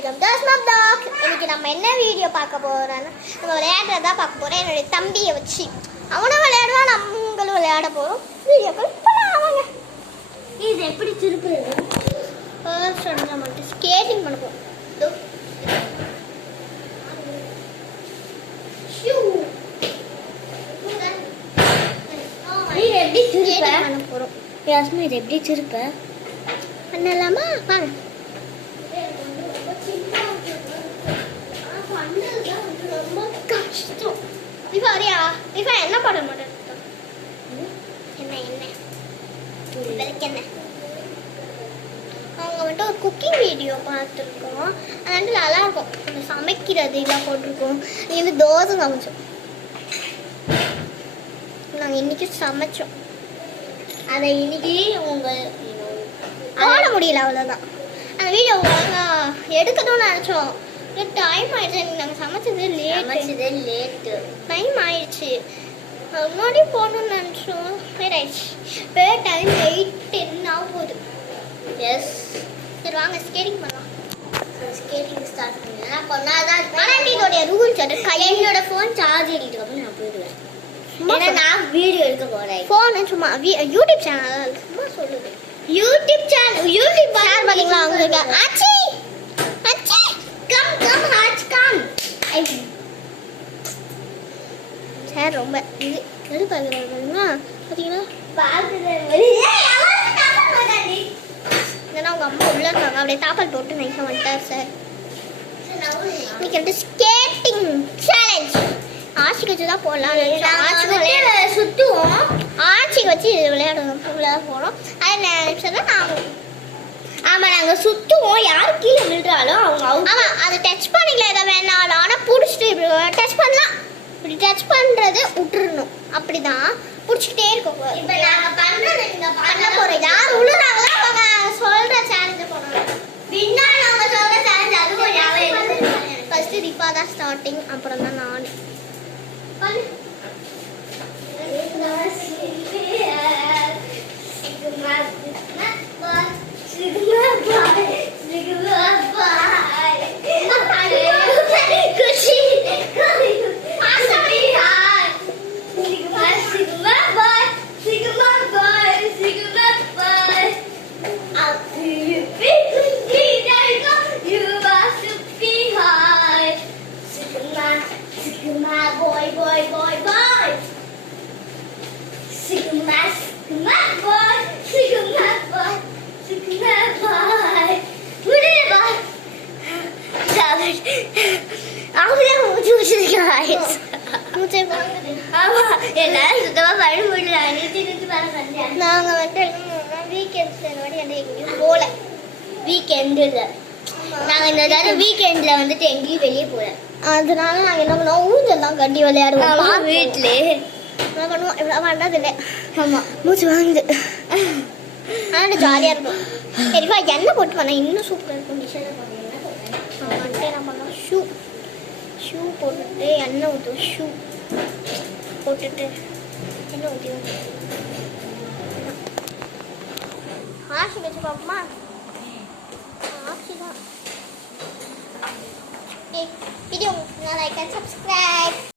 Welcome to Asma block. இன்னைக்கு நம்ம என்ன வீடியோ பார்க்க போறோம்னா நம்ம விளையாடுறதா பார்க்க போறோம். என்னுடைய தம்பியை வச்சு அவனும் விளையாடுவான், நம்மளும் விளையாட போறோம். வீடியோக்கள் வாங்க. இது எப்படி திருப்புறது? ஃபர்ஸ்ட் நம்ம மட்டும் ஸ்கேட்டிங் பண்ண போறோம். இது எப்படி திருப்ப பண்ண போறோம்? யாஸ்மா இது எப்படி திருப்ப பண்ணலாமா? வாங்க. ரொம்ப கஷ்டம். என்ன பண்ண மாட்டேன். என்ன அவங்க வந்துட்டு ஒரு குக்கிங் வீடியோ பார்த்துருக்கோம். அது வந்து நல்லா இருக்கும். அந்த சமைக்கிறது எல்லாம் போட்டிருக்கோம். இது வந்து தோசை சமைச்சோம். நாங்கள் இன்னைக்கு சமைச்சோம். அதை இன்னைக்கு போட முடியல, அவ்வளோதான். அந்த வீடியோ எடுக்கணும்னு நினச்சோம். டைம் ஆயிடுச்சு. நாங்கள் சமைச்சது லேட்டு. டைம் ஆயிடுச்சு. முன்னாடி போகணும்னு நினச்சோம். வேறு ஆயிடுச்சு. இப்போ டைம் 8:10 ஆக போகுது. எஸ், சரி வாங்க ஸ்கேட்டிங் பண்ணலாம். ஸ்கேட்டிங் ஸ்டார்ட் பண்ணுவேன். ஆனால் இதோடைய ரூல்ஸ் அது என்னோட ஃபோன் சார்ஜ் ஏறிட்டு நான் போயிடுவேன். ஏன்னா நான் வீடியோ எடுக்க போகிறேன். ஃபோனு சும்மா யூடியூப் சேனல் சும்மா சொல்லுது. யூடியூப் ஷேர் பண்ணீங்களா உங்களுக்கு? ஆச்சி கம் ஹாட் கம். சார் ரொம்ப இது எடுப்பாக்குறாருன்னா பார்த்தீங்கன்னா ஏன்னா அவங்க அம்மா உள்ள இருக்காங்க. அப்படியே தாப்பால் போட்டு நைஸாக வந்துட்டார் சார். இன்னைக்கு வந்து ஸ்கேட்டிங் சேலஞ்ச் ஆட்சிக்கு வச்சு தான் போடலாம். சுற்றுவோம். ஆட்சிக்கு வச்சு விளையாடுவோம். போகிறோம். அது நிமிஷம் தான் நாங்கள் நாங்கள் சுற்றுவோம். யார் கீழே விழுறாலும் அவங்க அதை டச் பண்ணிக்கல. எதை வேணாலும் ஆனால் பிடிச்சிட்டு டச் பண்ணலாம். இப்படி டச் பண்ணுறது விட்டுறணும். அப்படிதான் பிடிச்சிக்கிட்டே இருக்கும். இப்போ நாங்கள் பண்ணுறது பண்ண போகிறோம். யார் விழுறாங்களோ அவங்க சொல்கிற சேலஞ்சை பண்ணணும். பின்னால் அவங்க சொல்கிற சேலஞ்ச் அதுவும் ஃபஸ்ட்டு ரிஃபா தான் ஸ்டார்டிங், அப்புறம் தான் நான். நாங்கள் வந்து எங்கேயும் போகல. வீக்கெண்டில் நாங்கள் இந்த தடவை வீக்கெண்டில் வந்துட்டு எங்கேயும் வெளியே போகல. அதனால நாங்கள் என்ன பண்ணுவோம், ஊஞ்சல்லாம் கட்டி விளையாடுவோம் வீட்டிலே. நான் பண்ணுவோம். இவ்வளோ பண்ணதில்லை. ஆமாம், மூச்சு வாங்குது. ஆனால் ஜாலியாக இருக்கும். சரிப்பா எண்ணெய் போட்டு பண்ணேன், இன்னும் சூப்பராக இருக்கும். வந்துட்டு என்ன பண்ணோம், ஷூ போட்டுட்டு எண்ணெய் ஊற்றுவோம். ஷூ போட்டுட்டு எண்ணெய் ஊற்றுவோம். ஆட்சி வச்சு பார்ப்போமா? ஆட்சி தான். Video like and subscribe.